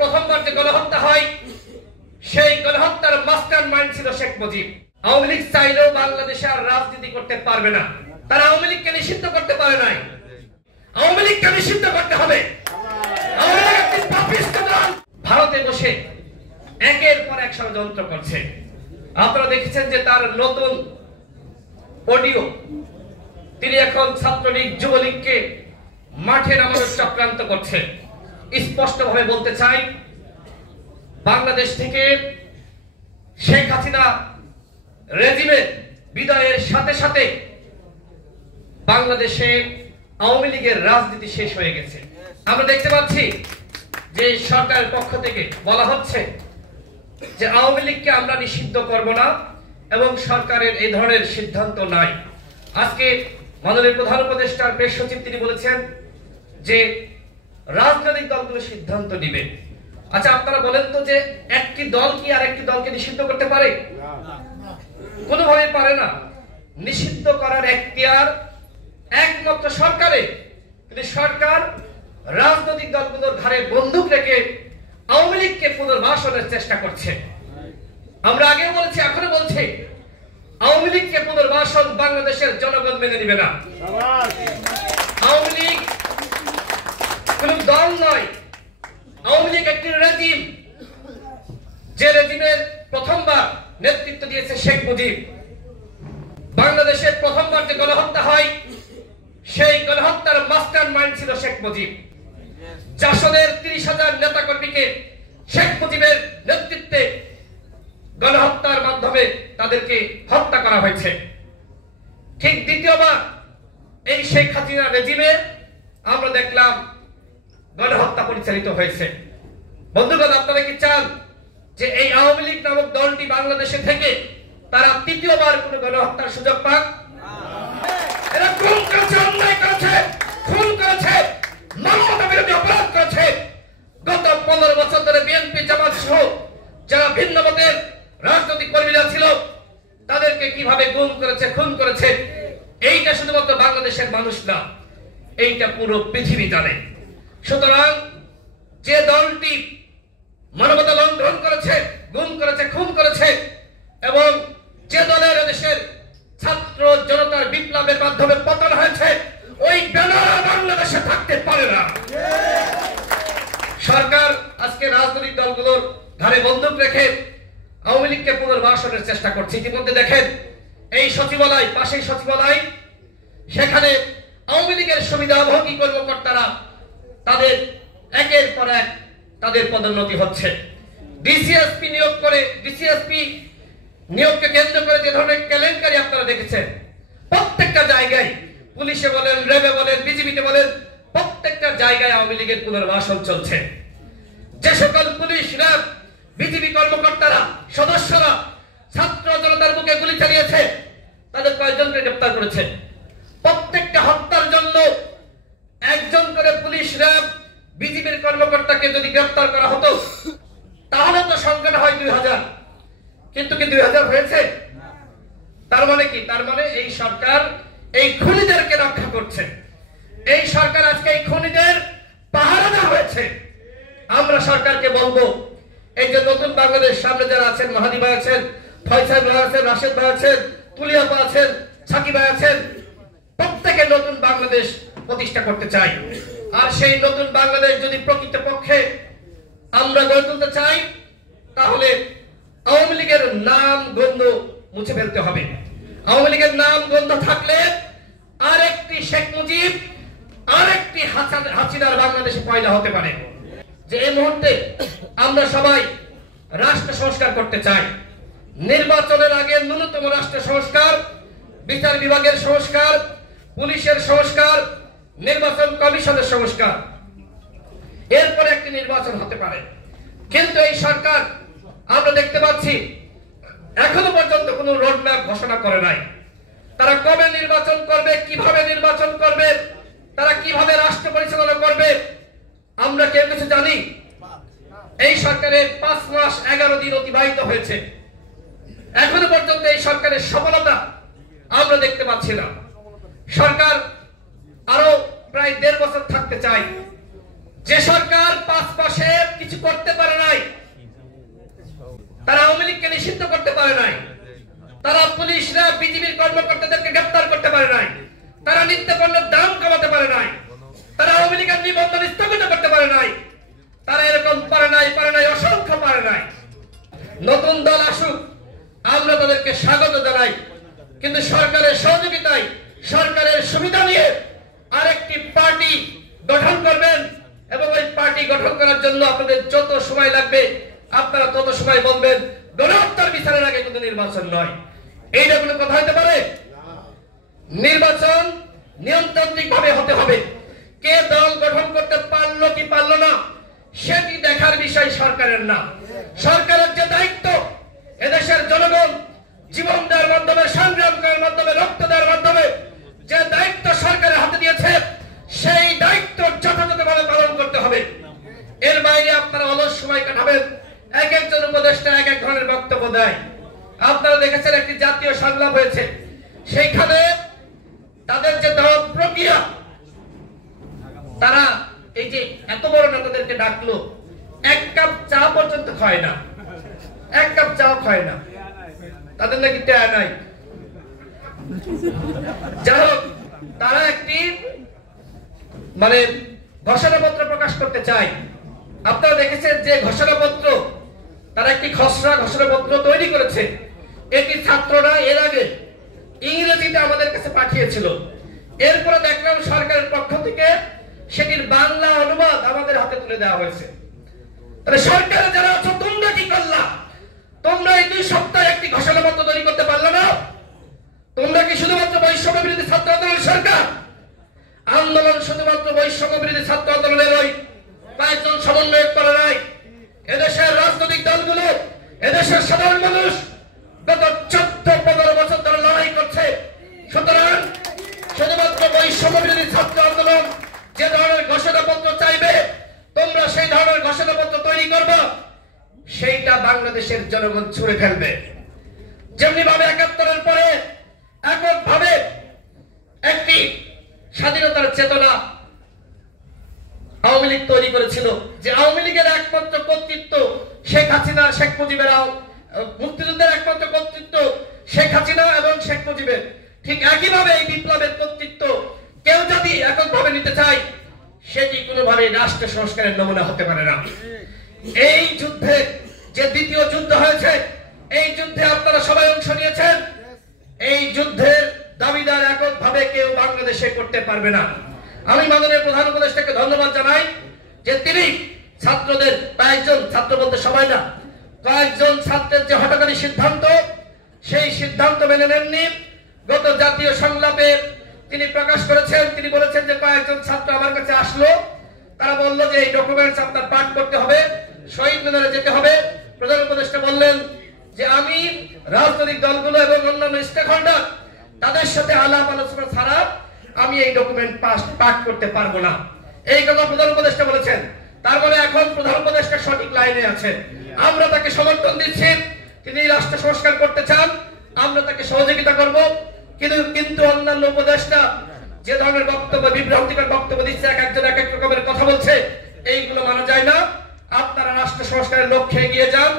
প্রথমবার যে গণহত্যা হয় সেই গণহত্যার মাস্টার মাইন্ড ছিল শেখ মুজিব। আওয়ামী লীগ চাইলেও বাংলাদেশে আর রাজনীতি করতে পারবে না। তারা আওয়ামী লীগকে নিষিদ্ধ করতে পারে নাই। আওয়ামী লীগকে নিষিদ্ধ করতে হবে। আওয়ামী লীগ একটি পাপিষ্ট দল। ভারতে বসে একের পর এক ষড়যন্ত্র করছে। আপনারা দেখেছেন যে তার নতুন অডিও, তিনি এখন ছাত্রলীগ যুবলীগকে মাঠে নামানোর চক্রান্ত করছে। স্পষ্টভাবে বলতে চাই, বাংলাদেশ থেকে শেখ হাসিনা রেজিমের বিদায়ের সাথে সাথে বাংলাদেশে আওয়ামী লীগের রাজনীতি শেষ হয়ে গেছে। আমরা দেখতে পাচ্ছি যে সরকারের পক্ষ থেকে বলা হচ্ছে যে আওয়ামী লীগকে আমরা নিষিদ্ধ করব না এবং সরকারের এই ধরনের সিদ্ধান্ত নাই। আজকে মাননীয় প্রধান উপদেষ্টার প্রেস সচিব তিনি বলেছেন যে রাজনৈতিক দলগুলো সিদ্ধান্ত নেবে। আচ্ছা, আপনারা বলেন তো যে একটি দল কি আর একটি দলকে নিষিদ্ধ করতে পারে? কোনোভাবে পারে না। নিষিদ্ধ করার এখতিয়ার একমাত্র সরকারের। কিন্তু সরকার রাজনৈতিক দলগুলোর ঘাড়ে বন্দুক রেখে আওয়ামী লীগকে পুনর্বাসনের চেষ্টা করছে। আমরা আগেও বলেছি, এখনো বলছি, আওয়ামী লীগকে পুনর্বাসন বাংলাদেশের জনগণ মেনে নেবে না। আওয়ামী লীগ কোন দল নয়, আওয়ামী লীগ একটি রেজিম, যে রেজিমের প্রথমবার নেতৃত্ব দিয়েছে শেখ মুজিব। বাংলাদেশের প্রথমবার যে গণহত্যা হয় সেই গণহত্যার মাস্টার মাইন্ড ছিল শেখ মুজিব। জাসদের 30,000 নেতা কর্মীকে শেখ মুজিবের নেতৃত্বে গণহত্যার মাধ্যমে তাদেরকে হত্যা করা হয়েছে। ঠিক দ্বিতীয়বার এই শেখ হাসিনা রেজিমে আমরা দেখলাম গণহত্যা পরিচালিত হয়েছে। বন্ধুগণ, আপনারা কি চান যে এই আওয়ামী লীগ নামক দলটি বাংলাদেশে থেকে তারা তৃতীয়বার কোন গণহত্যার সুযোগ পাক? এরা খুন করেছে, অন্যায় করেছে, খুন করেছে, মানবতা বিরোধী অপরাধ করেছে। গত 15 বছর ধরে বিএনপি জামাত সহ যারা ভিন্ন মতের রাজনৈতিক কর্মীরা ছিল তাদেরকে কিভাবে গুম করেছে, খুন করেছে, এইটা শুধুমাত্র বাংলাদেশের মানুষ না, এইটা পুরো পৃথিবী জানে। সুতরাং যে দলটি মানবতা লঙ্ঘন করেছে, গুম করেছে, খুন করেছে এবং যে দলের দেশের ছাত্র জনতার বিপ্লবের মাধ্যমে পতন হয়েছে, ওই ব্যানার বাংলাদেশে থাকতে পারে না। সরকার আজকে রাজনৈতিক দলগুলোর ঘাড়ে বন্দুক রেখে আওয়ামী লীগকে পুনর্বাসনের চেষ্টা করছে। ইতিমধ্যে দেখেন এই সচিবালয়, পাশেই সচিবালয়, সেখানে আওয়ামী লীগের সুবিধাভোগী কর্মকর্তারা তাদের একের পর এক তাদের পদোন্নতি হচ্ছে। ডিসিএসপি নিয়োগ করে, ডিসিএসপি নিয়োগকে কেন্দ্র করে যে ধরনের কেলেঙ্কারি আপনারা দেখেছেন, প্রত্যেকটা জায়গায়, পুলিশে বলেন, র্যাবে বলেন, বিজিবিতে বলেন, প্রত্যেকটা জায়গায় আওয়ামী লীগের পুনর্বাসন চলছে। যে সকল পুলিশ, র্যাব, বিজিবি কর্মকর্তারা, সদস্যরা ছাত্র জনতার বুকে গুলি চালিয়েছে, তাদের কয়েকজনকে গ্রেফতার করেছে। প্রত্যেকটা হত্যার জন্য একজন করে পুলিশ, র্যাব, বিজিবির কর্মকর্তাকে যদি গ্রেফতার করা হতো তাহলে তো সংখ্যাটা হয় 2000, কিন্তু কি 2000 হয়েছে? তার মানে কি? তার মানে এই সরকার এই খুনিদেরকে রক্ষা করছে। এই সরকার আজকে এই খুনিদের পাহারাদার হয়েছে। আমরা সরকারকে বলবো, এই যে নতুন বাংলাদেশ সামনে যারা আছেন, মাহাদি ভাই আছেন, ফয়সাল ভাই আছেন, রাশেদ ভাই আছেন, তুলিয়াপা আছেন, সাকিব ভাই আছেন, প্রত্যেকে নতুন বাংলাদেশ প্রতিষ্ঠা করতে চাই। আর সেই নতুন বাংলাদেশ যদি প্রকৃতপক্ষে আমরা গড়ে তুলতে চাই তাহলে আওয়ামী লীগের নাম গন্ধ মুছে ফেলতে হবে। আওয়ামী লীগের নাম গন্ধ থাকলে আরেকটি শেখ মুজিব, আরেকটি হাসিনার বাংলাদেশে পয়দা হতে পারে। যে এই মুহূর্তে আমরা সবাই রাষ্ট্র সংস্কার করতে চাই। নির্বাচনের আগে ন্যূনতম রাষ্ট্র সংস্কার, বিচার বিভাগের সংস্কার, পুলিশের সংস্কার, নির্বাচন কমিশনের সংস্কার, এরপরে একটি নির্বাচন হতে পারে। কিন্তু এই সরকার আমরা দেখতে পাচ্ছি এখনো পর্যন্ত কোনো রোডম্যাপ ঘোষণা করে নাই। তারা কবে নির্বাচন করবে, কিভাবে নির্বাচন করবে, তারা কিভাবে রাষ্ট্র পরিচালনা করবে, আমরা কেউ কিছু জানি? এই সরকারের 5 মাস 11 দিন অতিবাহিত হয়েছে, এখনো পর্যন্ত এই সরকারের সফলতা আমরা দেখতে পাচ্ছি না। সরকার আরো প্রায় 1.5 বছর থাকতে চায়। যে সরকার 5 মাসে কিছু করতে নতুন দল আসুক, আমরা তাদেরকে স্বাগত জানাই, কিন্তু সরকারের সহযোগিতায়, সরকারের সুবিধা নিয়ে আরেকটি পার্টি গঠন করবেন এবং ওই পার্টি গঠন করার জন্য আপনাদের যত সময় লাগবে আপনারা তত সময় বলবেন। গণহত্যার বিচারের আগে কিন্তু নির্বাচন নয়, এইটা কোনো কথা হতে পারে? নির্বাচন নিয়মতান্ত্রিক ভাবে হতে হবে। কে দল গঠন করতে পারলো কি পারলো না সেটি দেখার বিষয় সরকারের না। সরকারের যে দায়িত্ব, এদেশের জনগণ জীবন দেওয়ার মাধ্যমে, সংগ্রাম করার মাধ্যমে, রক্ত দেওয়ার মাধ্যমে যে দায়িত্ব সরকারের হাতে দিয়েছে, সেই দায়িত্ব যথাযথভাবে পালন করতে হবে। এর বাইরে আপনারা অলস সময় কাটাবেন। এক একজন উপদেষ্টা এক এক ধরনের বক্তব্য দেয়। আপনারা দেখেছেন একটি জাতীয় সংলাপ হয়েছে, সেইখানে তাদের যে দাওয়াত প্রক্রিয়া, তারা এই যে এত বড় নেতাদেরকে ডাকলো, এক কাপ চা পর্যন্ত খায় না, এক কাপ চাও খায় না, তাদের নাকি টাকা নাই। যাই হোক, তারা একটি মানে ঘোষণাপত্র প্রকাশ করতে চায়। আপনারা দেখেছেন যে ঘোষণাপত্র, তারা একটি খসড়া ঘোষণাপত্র তৈরি করেছে। এটি ছাত্ররা এর আগে ইংরেজিতে আমাদের কাছে পাঠিয়েছিল। এরপরে দেখলাম সরকারের পক্ষ থেকে সেটির বাংলা অনুবাদ আমাদের হাতে তুলে দেওয়া হয়েছে। তাহলে সরকারে যারা আছো, তোমরা কি করলা? তোমরা এই 2 সপ্তাহে একটি ঘোষণাপত্র তৈরি করতে পারলে না? তোমরা কি শুধুমাত্র বৈষম্য বিরোধী ছাত্র আন্দোলনের সরকার? আন্দোলন শুধুমাত্র বৈষম্য বিরোধী ছাত্র আন্দোলনের ওই কয়েকজন সমন্বয়ক করে নাই। এদেশের রাজনৈতিক দলগুলো, এদেশের সাধারণ মানুষ গত 14-15 বছর ধরে লড়াই করছে। সুতরাং শুধুমাত্র বৈষম্য বিরোধী ছাত্র আন্দোলন যে ধরনের ঘোষণাপত্র চাইবে, তোমরা সেই ধরনের ঘোষণাপত্র তৈরি করবে, সেইটা বাংলাদেশের জনগণ ছুঁড়ে ফেলবে। যেমনি ভাবে 71-এর পরে এককভাবে একটি স্বাধীনতার চেতনা আওয়ামী লীগ তৈরি করেছিল, যে আওয়ামী লীগের একমাত্র কর্তৃত্ব শেখ হাসিনা, শেখ মুজিবের, মুক্তিযুদ্ধের একমাত্র কর্তৃত্ব শেখ হাসিনা এবং শেখ মুজিবের। ঠিক একইভাবে এই বিপ্লবের কর্তৃত্ব কেউ যদি এককভাবে নিতে চায়, সেটি কোনোভাবে রাষ্ট্র সংস্কারের নমুনা হতে পারে না। এই যুদ্ধে, যে দ্বিতীয় যুদ্ধ হয়েছে, এই যুদ্ধে আপনারা সবাই অংশ নিয়েছেন। এই যুদ্ধের দাবিদার এককভাবে কেউ বাংলাদেশে করতে পারবে না। আমি মাননীয় প্রধান উপদেষ্টাকে ধন্যবাদ জানাই যে তিনি ছাত্রদের, কয়েকজন ছাত্র বলতে সবাই না, কয়েকজন ছাত্রের যে হঠাৎ সিদ্ধান্ত, সেই সিদ্ধান্ত মেনে নেননি। গত জাতীয় সংলাপে তিনি প্রকাশ করেছেন, তিনি বলেছেন যে কয়েকজন ছাত্র আমার কাছে আসলো, তারা বললো যে এই ডকুমেন্টস আপনার পাঠ করতে হবে, শহীদ মিনারে যেতে হবে। প্রধান উপদেষ্টা বললেন যে আমি রাজনৈতিক দলগুলো এবং অন্যান্য স্টেক হোল্ডার, তাদের সাথে আলাপ আলোচনা ছাড়া আমি এই ডকুমেন্ট পাঠ করতে পারবো না। এই কথা প্রধান উপদেষ্টা বলেছেন। তার মানে এখন প্রধান উপদেষ্টা সঠিক লাইনে আছেন। আমরা তাকে সমর্থন দিচ্ছি। তিনি রাষ্ট্র সংস্কার করতে চান, আমরা তাকে সহযোগিতা করব। কিন্তু অন্যান্য উপদেষ্টা যে ধরনের বক্তব্য, বিভ্রান্তিকর বক্তব্য দিচ্ছে, এক একজন এক এক রকমের কথা বলছে, এইগুলো মানা যায় না। আপনারা রাষ্ট্র সংস্কারের লক্ষ্যে এগিয়ে যান।